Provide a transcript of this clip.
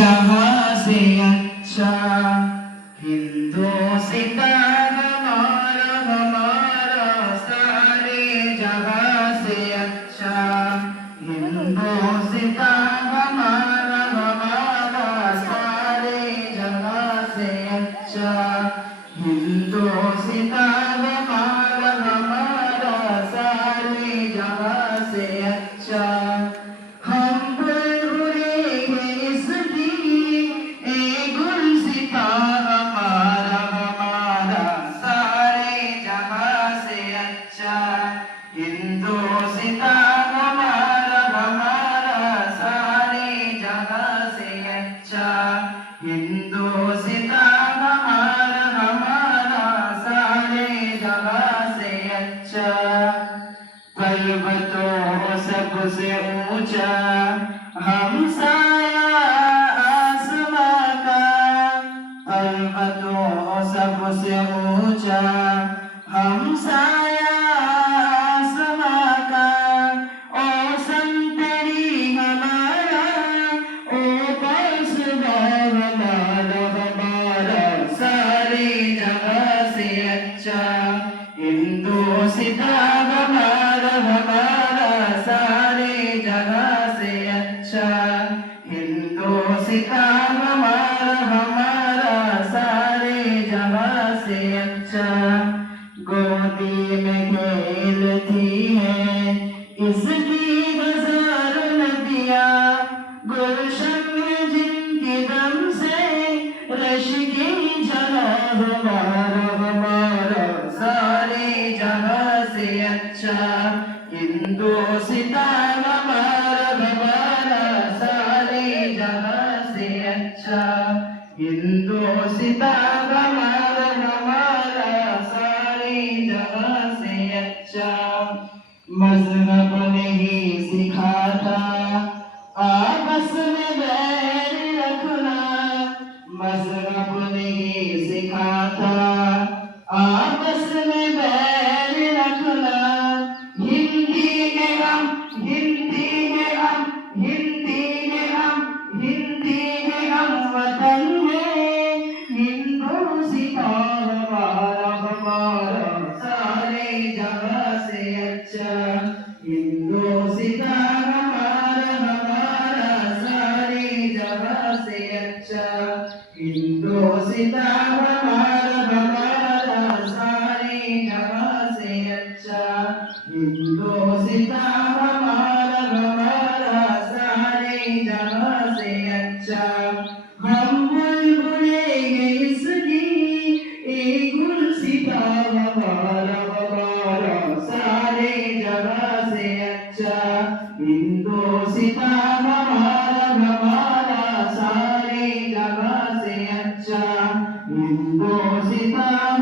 जहाँ से अच्छा हिंदुस्तान हमारा हमारा सारे जहाँ से अच्छा हिंदुस्तान हमारा हमारा सारे जहाँ से अच्छा हिंदुस्तान हमारा हमारा सारे जहाँ से अच्छा हम हिंदुस्तान हमारा हमारा सारे जगह से अच्छा हिंदुस्तान हमारा हमारा सारे जगह से अच्छा पर्वतों सबसे ऊंचा हमसाया आसमां का पर्वतों सबसे ऊंचा हमसाया हिंदुस्तान हमारा हमारा सारे जगह से अच्छा हिंदुस्तान हमारा हमारा सारे जगह से अच्छा गोदी में खेलती है इसकी हजार नदियाँ गुलशन में जिनके दम से रश की झला हमारा हमारा सारे जगह से अच्छा हिंदुस्तान हमारा हमारा सारे जगह से अच्छा हिंदुस्तान हमारा हमारा सारे जगह से अच्छा मजहब नहीं सिखाता आपस में बैर रखना मजहब नहीं सिखाता आपस में बैर रखना हिंदी है हम हिंदी है हम हिंदी है हम हिंदी है हम वतन है हिंदुस्तान हमारा हमारा सारे जगह से अच्छा हिंदुस्तान हमारा हमारा सारे जगह से अच्छा हिंदुस्तान हमारा हमारा सारे जगह से अच्छा हिंदुस्तान हमारा हमारा सारे जगह से अच्छा हम बुलबुले इसकी एक गुलसितान हमारा हमारा सारे जगह से अच्छा हिंदुस्तान हमारा हमारा सारे जगह से अच्छा हिंदुस्तान